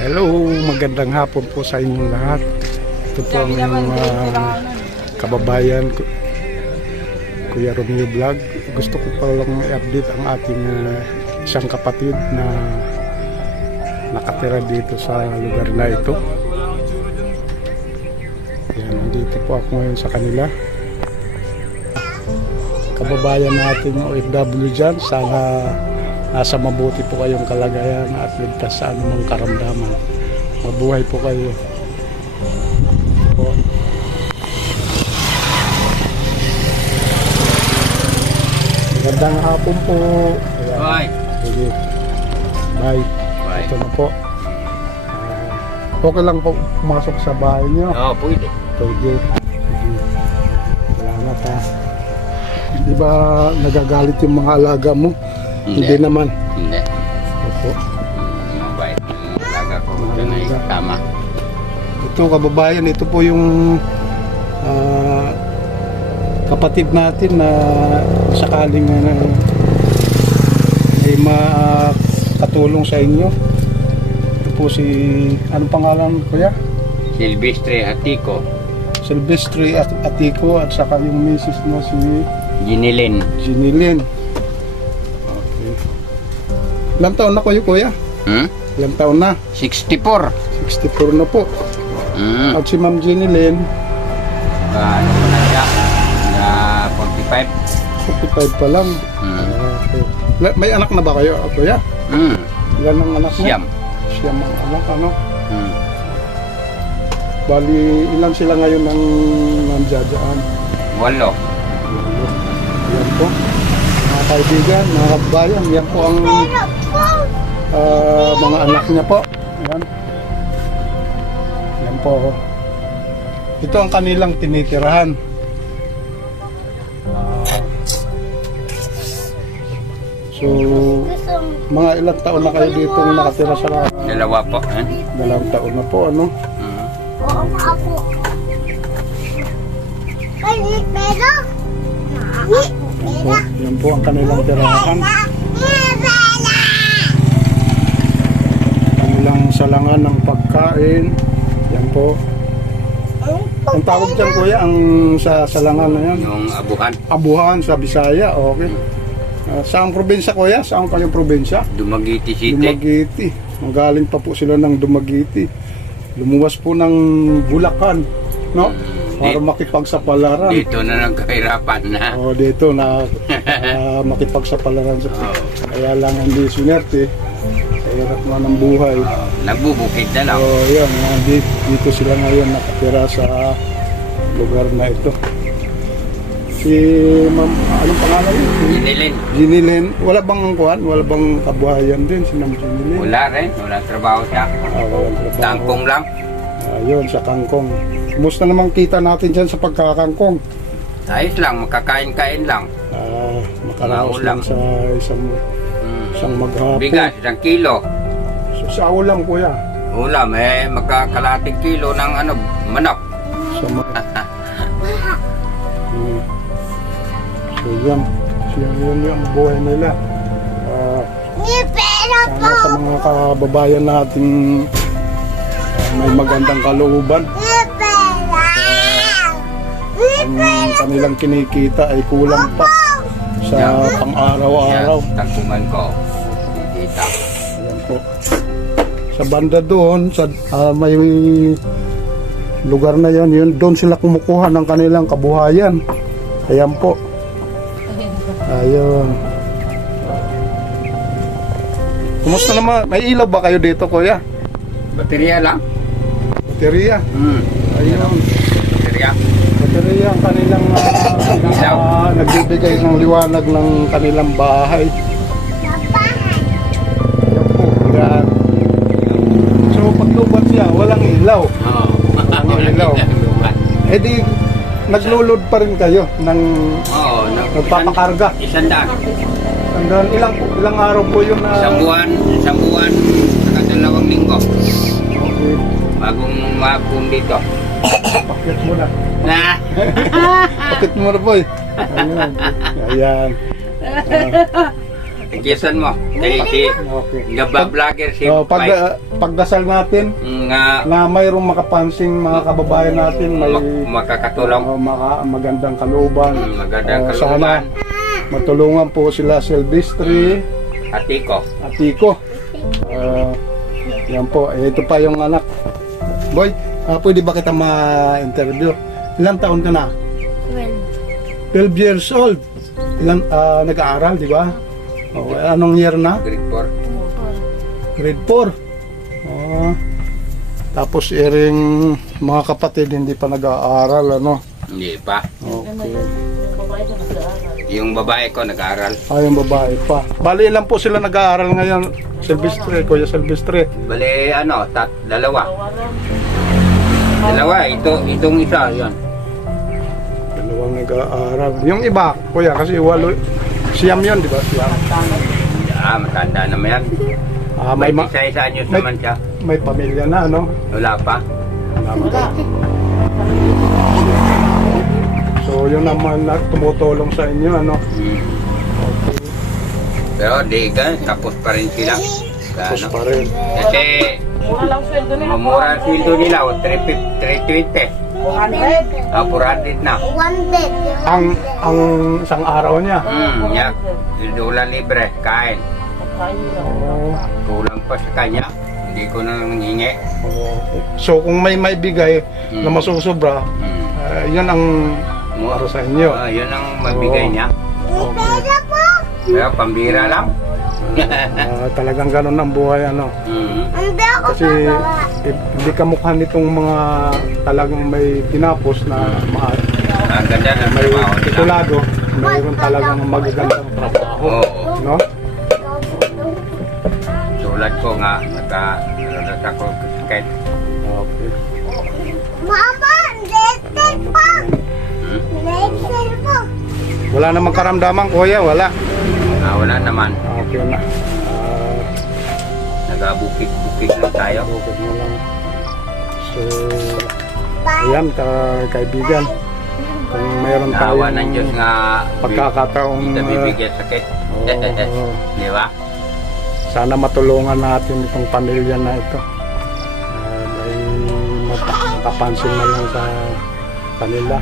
Hello, magandang hapon po sa inyong lahat. Ito po ang iyong kababayan, Kuya Romeo Vlog. Gusto ko pa lang i-update ang ating isang kapatid na nakatira dito sa lugar na ito. Yan, nandito po ako ngayon sa kanila. Kababayan natin yung OFW dyan, sana nasa mabuti po kayong kalagayan at ligtas sa anumang karamdaman. Mabuhay po kayo. Po. Magandang hapon po. Bye. Sige. Bye. Bye. Ito na po. Okay lang po pumasok sa bahay niyo. Oo, pwede. Pwede. Sige. Salamat ha. Di ba nagagalit yung mga alaga mo? Hindi naman. Hindi. Opo. Mabait. Alaga ko. Ito na yung tama. Ito kababayan, ito po yung kapatid natin na sakaling ay makatulong sa inyo. Ito po si, anong pangalan kuya? Silvestre Atiko. Silvestre Atiko at saka yung misis na si Ginilin. Ginilin. Okay. Ilang taon na kayo kuya? Ilang taon na? 64. 64 na po. At si Ma'am Ginilin, Ano pa na siya? Na 45. 45 pa lang. Okay. May anak na ba kayo, kuya? Ilan ang anak mo? Siyam. Siyam ang anak, ano? Bali, ilan sila ngayon ang nandiyadyaan? 8. Yan po. Mga kaibigan, mga kabayan, yan po ang mga anak niya po. Yan. Yan po. Ito ang kanilang tinitirahan. So, mga ilang taon na kayo dito nakatira sa 2 po. 2 taon na po, ano? Oo, maapo. Ay, pero. So, yan po ang kanilang tirahan. Kanilang salangan ng pagkain. Yan po. Ang tawag dyan kuya, ang sa salangan na yan? Yung abuhan. Abuhan sa Bisaya, okay. Saang probinsya kuya? Saan kayong probinsya? Dumaguete City. Dumaguete. Magaling pa po sila ng Dumaguete. Lumuwas po ng Bulacan, no? Para makipagsapalaran. Dito na nagkahirapan na. Dito na makipagsapalaran sa kaya lang hindi sinerte. Hirap na ng buhay. Nagbubukid na lang. Yan, dito sila ngayon nakatira sa lugar na ito. Si Ma'am, anong pangalan niya? Ginilin. Ginilin. Wala bang kuhan? Wala bang kabuhayan din si Ma'am Ginilin? Wala rin. Wala trabaho siya. Walang trabaho. Tangkong lang. Ayun, sa kangkong. Kumusta naman kita natin dyan sa pagkakangkong? Ayos lang. Makakain-kain lang. Makaraos lang sa isang maghapon. Bigas, 1 kilo. So, sa ulam kuya. Ulam, magkakalating kilo ng manok. Sa So yan yung buhay nila. Sana sa mga kababayan natin may magandang kalooban. Ang kanilang kinikita ay kulang pa sa pang-araw-araw. Yan, tagpungan ko. Kikita. Ayan po. Sa banda doon, sa may lugar na yan, doon sila kumukuha ng kanilang kabuhayan. Ayan po. Ayun. Kumusta naman? May ilaw ba kayo dito, kuya? Baterya lang. Baterya. Ayun. Baterya. Baterya ang kanilang nagbibigay ng liwanag ng kanilang bahay. Ayan po. Yan. So, paglubat siya, walang ilaw. Oo. Walang ilaw. Eh di, naglulod pa rin kayo ng nagpapakarga. 100. Hanggang ilang araw po yun na... Isang buwan, saka 2 linggo. Okay. Bagong mahapon dito. Pakit mo na. Na! Pakit mo na boy. Ayan. Ayan. Kisan mo. Si Okay. nagba-vlogger si Pagdasal natin nga na mayroong makapansing mga kababayan natin, may makakatulong. magandang kalooban. Magandang Sana kalooban. matulungan po sila Silvestre Atiko. at Tico. Yan po, ito pa yung anak. Boy, pwede ba kita ma-interview? Ilang taon ka na? 12 years old. Ilang nag-aaral, di ba? Anong year na? Grade 4. Grade 4. Tapos iring mga kapatid hindi pa nag-aaral, ano? Hindi pa. Okay. Yung babae ko nag-aaral. Yung babae pa. Bali lang po sila nag-aaral ngayon. Silvestre, Kuya Silvestre. Bale, dalawa. Dalawa, itong isa, yan. Dalawang nag-aaral. Yung iba, Kuya, kasi walo. Siyam yun, di ba? Siyam. Matanda naman yan. May, May isa-isa anyos naman siya. may pamilya na, ano? Wala pa. So, yun naman na tumutulong sa inyo, ano? Pero di ka, tapos pa rin sila. Tapos pa rin. Kasi, mamura ang sweldo nila, 320. 400 na. 100. Ang isang araw niya. Yak, ulan libre, kain. Kulang pa sa kanya, hindi ko na nanghingi. So, kung may bigay na masusobra, yun ang para sa inyo. Yun ang magbigay niya. Pera po. Pero pambira lang. Talagang ganun ang buhay, ano? Hindi ako Kasi hindi kamukha nitong mga talagang may tinapos na Ang ganda ng may trabaho nila. titulado, mayroon talagang magagandang trabaho, Oo. no? Tulad ko nga, nagkaranas ako kahit Okay. Mama, letter po. Letter po. Wala namang karamdaman, Kuya, wala. wala naman. Okay na. Nagabukit-bukit lang tayo. Okay mo lang. So, ayan, kaibigan. Kung mayroon Naawa tayong ng Diyos nga pagkakataong hindi bibigyan sakit. oo. Di ba? Sana matulungan natin itong pamilya na ito. May makapansin na lang sa kanila.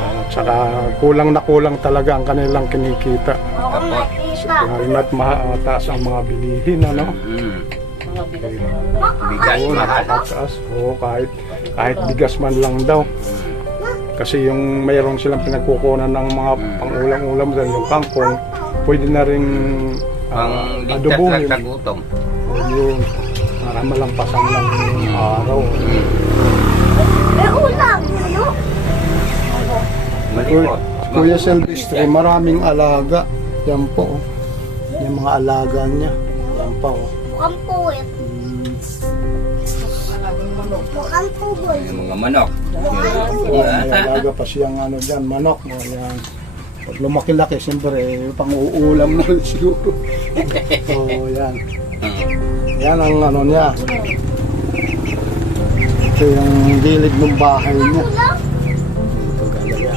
At saka kulang na kulang talaga ang kanilang kinikita. Tapos, Lalo na't mataas ang mga bilihin, ano? bigas mahal. Mataas. Oo, kahit bigas man lang daw. Kasi yung mayroon silang pinagkukunan ng mga pang-ulam-ulam dyan, yung kangkong, pwede na rin Pang ligtas lang sa gutom. O yun, para malampasan lang yung araw. May ulam. Ano? Malikot. Kuya Silvestre, maraming alaga. Yan po. Oh. Yung mga alaga niya. Yan pa. Oh. Mukhang puwit. Mukhang puboy. Yung mga manok. May alaga pa siyang ano dyan, manok. Oh, yan. Pag lumaki-laki, siyempre, pang-uulam na rin siguro. So, yan. Yan ang ano niya. Ito yung gilid ng bahay niya. Ito gaya.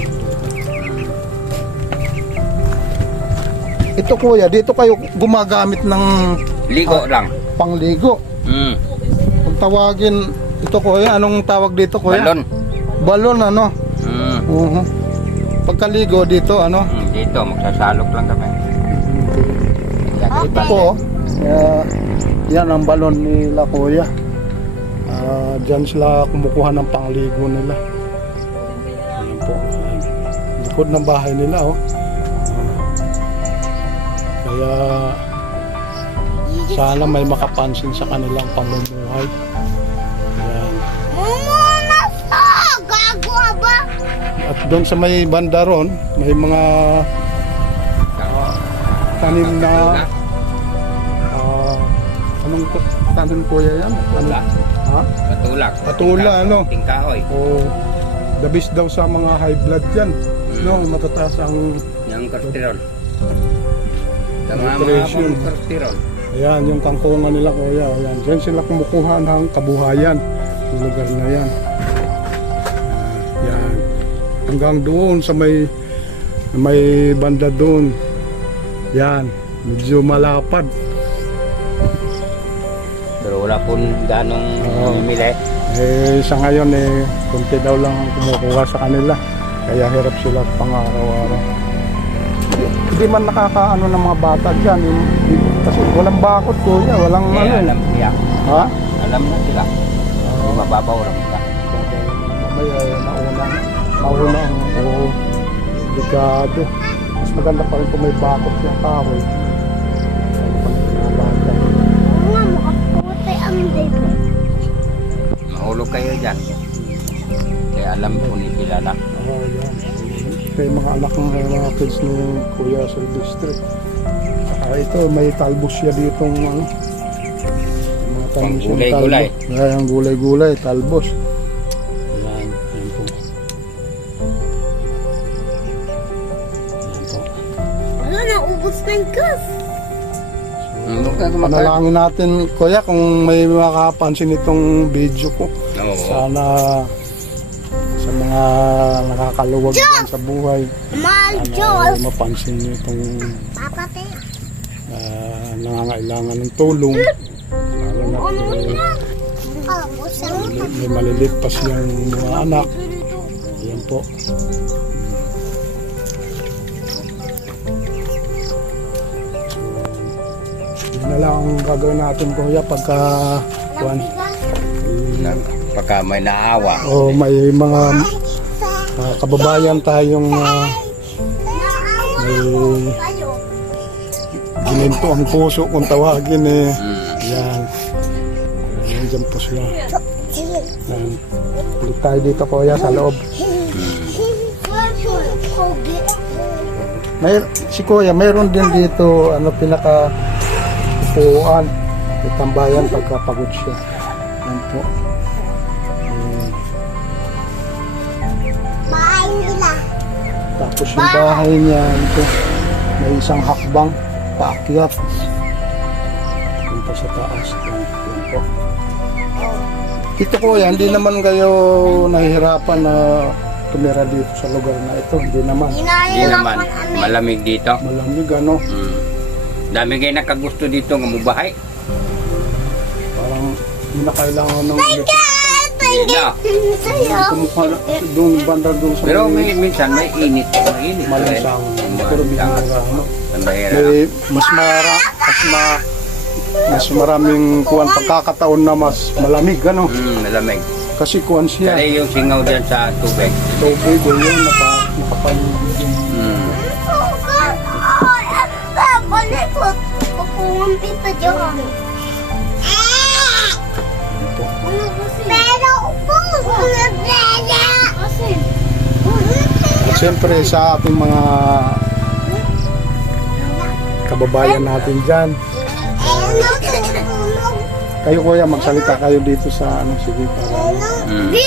Ito kuya, dito kayo gumagamit ng Ligo lang. pangligo. Kung tawagin, ito kuya, anong tawag dito kuya? Balon. Balon, ano? Pagkaligo dito, ano? Dito, magsasalok lang kami. Ito po, yan ang balon nila kuya. Diyan sila kumukuha ng pangligo nila. Yan po. Likod ng bahay nila, oh. Kaya sana may makapansin sa kanilang pamumuhay. Yan. Mumuna to! Gago ba? At doon sa may banda ron, may mga tanim na anong tanim kuya yan? Wala. Ha? Patulak. Patula, ano? Tingkahoy. O dabis daw sa mga high blood yan. No, matataas ang Yung cholesterol. Sa Nutrition. mga cholesterol. ayan, yung kangkungan nila kuya. Ayan, dyan sila kumukuha ng kabuhayan. Yung lugar na yan. Yan. Hanggang doon sa may banda doon. Yan. medyo malapad. Pero wala po ganong Oo. mili. Sa ngayon konti daw lang ang kumukuha sa kanila. Kaya hirap sila pang-araw-araw. Hindi man nakakaano ng mga bata dyan. Kasi walang bakod kuya, walang Kaya ano. alam niya. Ha? Alam na sila. Hindi mababaw lang sila. May nauna ang delikado. Mas maganda pa rin kung may bakod siyang kahoy. Ano pa rin mga bata. Oo nga, makaputay ang baby. Mahulog kayo dyan. Kaya alam po ni sila na. Yan. Kaya mga anak ng mga kids ni Kuya sa district. Saka ito, may talbos siya ditong ano. Mga tanim siyang Gulay-gulay. talbos. Ang gulay-gulay, talbos. Yan, yan po. Yan po. Wala, naubos na yung gas. Huwag ka kumakain. Panalangin natin, Kuya, kung may makapansin itong video ko. Oo. Sana sa mga nakakaluwag dyan sa buhay, Mahal sana Diyos. mapansin niyo itong Papatay. nangangailangan ng tulong. Lalo na Ano yan? Kapos ang may malilit pa siyang mga anak. Ayan po. Yun na lang ang gagawin natin, Kuya, pagka Pagka may naawa. may mga kababayan tayong may kayo. gininto ang puso kung tawagin Mm. yan. Nandiyan po sila. Yan. Balik tayo dito, Kuya, sa loob. Si Kuya, mayroon din dito pinaka upuan, may tambayan pagkapagod siya. Yan po. Bahay nila. Tapos yung bahay niya, ito, may isang hakbang paakyat. Punta sa taas. Yan po. Ito po yan, hindi naman kayo nahihirapan na tumira dito sa lugar na ito. Hindi naman. Hindi naman. Malamig dito. Malamig ano. Mm. Dami kayo nakagusto dito ng mubahay. Parang hindi na kailangan ng Hindi na. Sa'yo. doon banda doon sa Pero minsan may init. Mainit. malansang. Pero bihira ano. Mahirap. May mas maraming kuwan pagkakataon na mas malamig ano. Malamig. Kasi kuwan siya. Kaya yung singaw dyan sa tubig. Tubig o yun, nakapaligid yung Palikot. Kukumpi pa dyan. ito. Pero ubos. Wala. Kasi. At siyempre sa ating mga kababayan natin dyan, kayo Kuya, magsalita kayo dito sa sige para Bibi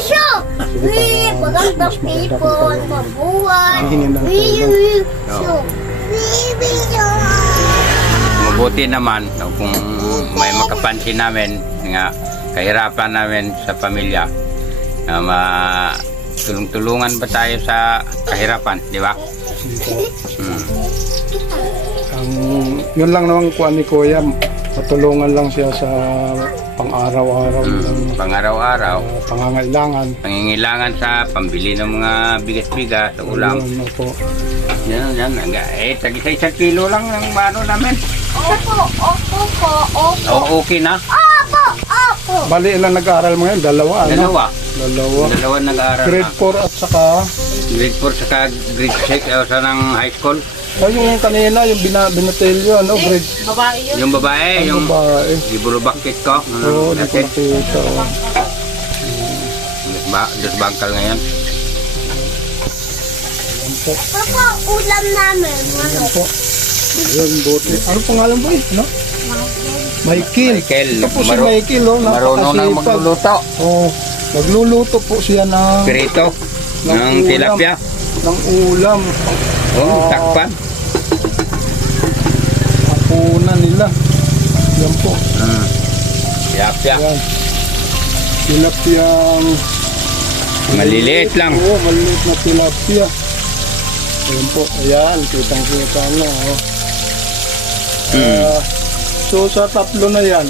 siya. sige para Magandang mas maganda people. po kayo. Mabuhay. Hihingin ng tulong. Bibi siya. Mabuti naman kung may makapansin namin nga kahirapan namin sa pamilya. Tulong-tulungan ba tayo sa kahirapan, di ba? Yun lang naman kuwan ni Kuya, matulungan lang siya sa pang-araw-araw ng Pang-araw-araw, pangangailangan. pangingilangan sa pambili ng mga bigas-bigas sa ulam. Ayun, opo. Yan. Tag-isa kilo lang ang mano namin. Opo. Okay na. Opo. Bali, ilan nag-aaral mo ngayon? Dalawa, ano? Dalawa. Dalawa. Nag-aaral Grade na. 4 at saka Grade 4 saka grade 6 sa ng high school. yung kanina, yung binatelyo, ano? Grade Yung babae, yung babae. libro bakit ko. Oo, di ko nakita. Dos bangkal ngayon. Ayan po. Papa, ulam namin. Ayan po. Ayan, bote. Ano pangalan mo eh? No? Michael. Michael, Ito po si Michael, oh. marunong na Napakasipag. magluluto. Oh, nagluluto po siya ng Pirito ng ulam. tilapia. Ng ulam. Oh, takpan. Hapunan nila. Yan po. Tilapia. Ayan. Tilapiyang Maliliit lang. Oo, maliliit na tilapia. Ayan po. Ayan, kitang-kita na. Oh. So sa tatlo na yan,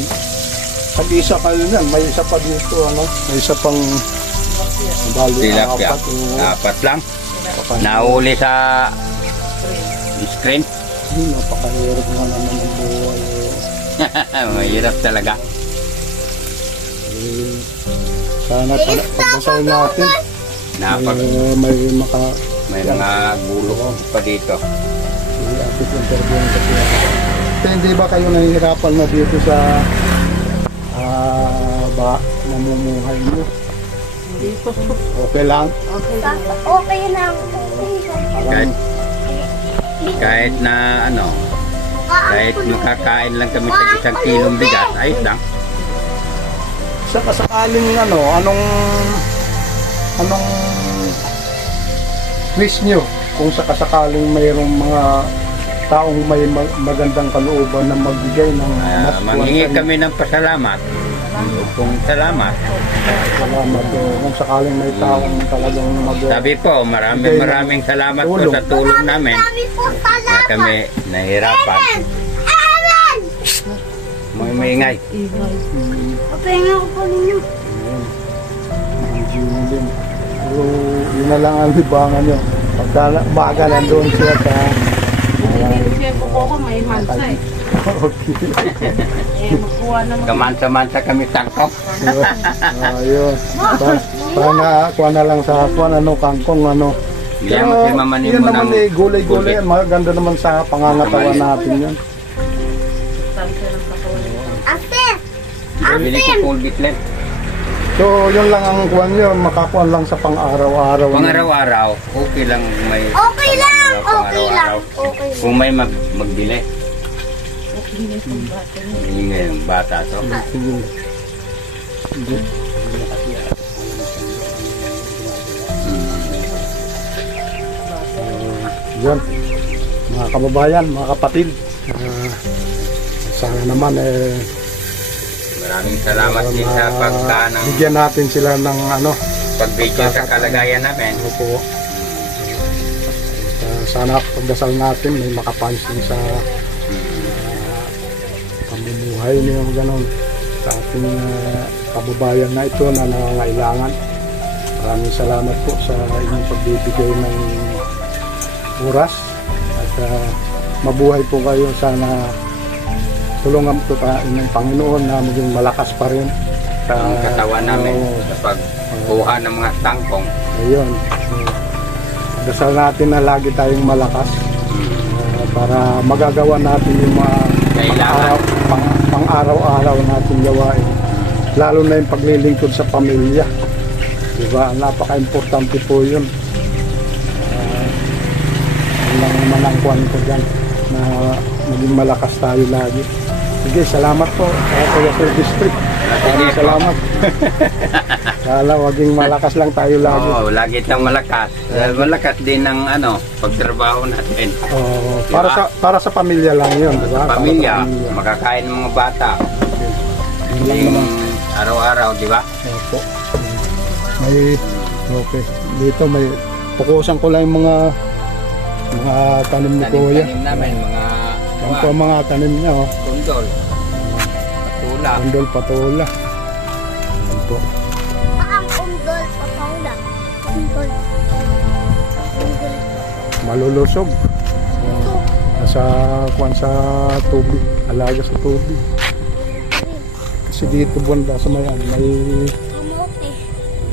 pag-isa kayo yan, may isa pa dito, ano? May isa pang bali, Tilapia. apat, o- Apat lang. apat. Nahuli sa screen. Napakahirap nga naman ang buhay. Mahirap talaga. Eh, sana pagbasahin natin. Napag May may mga gulo pa dito. Hindi ba kayo nahihirapan na dito sa mamumuhay nyo? Dito. Okay lang? Okay lang. Kahit, kahit na ano, kahit makakain lang kami sa isang kilong bigas, ayos lang. Sa kasakaling anong wish nyo kung sa kasakaling mayroong mga taong may magandang kalooban na magbigay ng mas Manghingi kuwan kami ng pasalamat. Kung salamat. salamat kung sakaling may taong talagang Sabi po, maraming salamat po sa tulong namin Dami po na salamat. kami nahirapan. Amen! Mga maingay. Papahinga ko po ninyo. din. Pero yun na lang ang libangan nyo. Pagka baga nandun siya sa Siyempre ko ko may mansa eh. Eh, makuha naman. Kamansa-mansa kami tangkok. ayun. Sana kuha na lang sa kangkong Bigyan mo si Mama yun Nemo naman ng gulay-gulay yan. Maganda naman sa pangangatawan natin yan. Tansa ng katawan. Ate! bili ko full bitlet. So yun lang ang kuha nyo. Makakuha lang sa pang-araw-araw. Pang araw-araw, okay lang may Okay lang! pang Okay lang! araw-araw. Okay lang. Kung may magbili. Hindi sa bata niya. Hindi ngayon, bata to. Sige. Hindi. Yan, mga kababayan, mga kapatid, sana naman Maraming salamat din sa pagka ng bigyan natin sila ng pag-video sa kalagayan namin. po. Sana pagdasal natin may makapansin sa pamumuhay niyo gano'n sa ating kababayan na ito na nangangailangan. Maraming salamat po sa inyong pagbibigay ng oras at mabuhay po kayo. Sana tulungan po tayo ng Panginoon na maging malakas pa rin sa Ang katawan namin oo, sa pagkuha ng mga tangkong. ayun. Dasal natin na lagi tayong malakas para magagawa natin yung mga Kailangan. pang-araw-araw natin gawain. Lalo na yung paglilingkod sa pamilya. Diba? Napaka-importante po yun. Yun lang naman ang kuhan ko dyan na maging malakas tayo lagi. Sige, salamat po sa Kuya Sir District. Maraming salamat. Sana maging malakas lang tayo lagi. Oo, lagi tayong malakas. Malakas din ang pagtrabaho natin. Para sa pamilya lang yun, di ba? Pamilya, Para sa pamilya. makakain ng mga bata. Yun lang Yung naman. araw-araw, di ba? Opo. Okay. Dito may pukusan ko lang yung mga tanim ni Kuya. Tanim namin, mga Yan po ang mga tanim niya. kundol, patula. Undol, patola. Yan po. Ang undol pa paula. Undol. Undol. Malulusog. Nasa sa tubig. Alaga sa tubig. Kasi dito banda sa mayan may Kamote.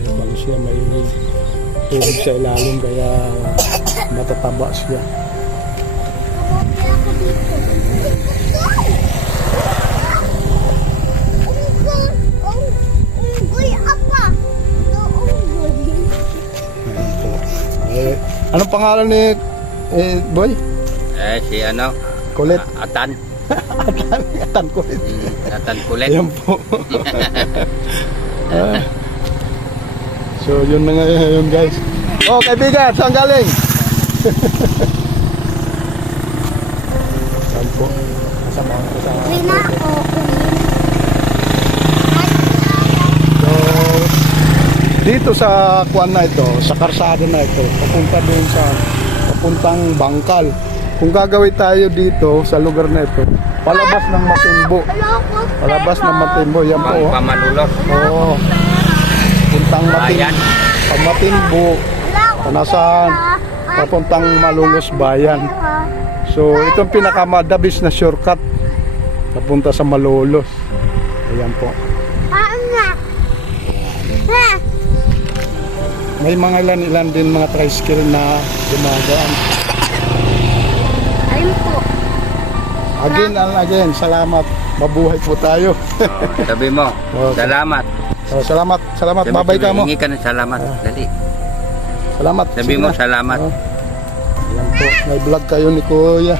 ano siya, may tubig sa ilalim kaya matataba siya. Kamote ako dito. Unggoy apa? Unggoy. Ayan po. Anong pangalan ni Boy? Si Kulit. Atan. Atan Kulit. Atan kulit. Ayan po. So yun na nga yun guys. Oh kaibigan, saan galing? Saan po? Kasama ko sa... Uwi na ako. So, dito sa kuan na ito, sa karsada na ito, papuntang Bangkal. Kung gagawin tayo dito sa lugar na ito, Palabas ng Matimbo. Palabas ng Matimbo. Yan po. Pang Oh. pamalulos. Oo. Puntang Bayan. Matimbo. Nasaan? Papuntang Malolos Bayan. So, itong pinakamadabis na shortcut papunta sa Malolos. Ayan po. May mga ilan din mga tricycle na dumadaan. Ayun po. Again and again, salamat. Mabuhay po tayo. Sabi mo, Okay. salamat. So, salamat. Babay ka mo. Hingi ka ng salamat. Dali. Salamat. Sabi Sige mo, na. salamat. Ayan po. May vlog kayo ni Kuya.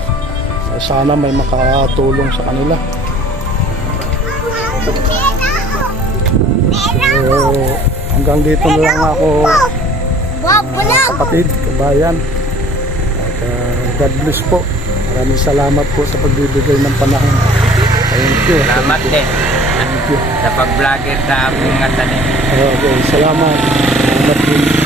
Sana may makatulong sa kanila. So, hanggang dito na lang ako, kapatid, kabayan. At God bless po. Maraming salamat po sa pagbibigay ng panahon. Thank you. Salamat din Thank you. sa pag-vlogger sa aming nga tanim. Okay, salamat. Salamat din.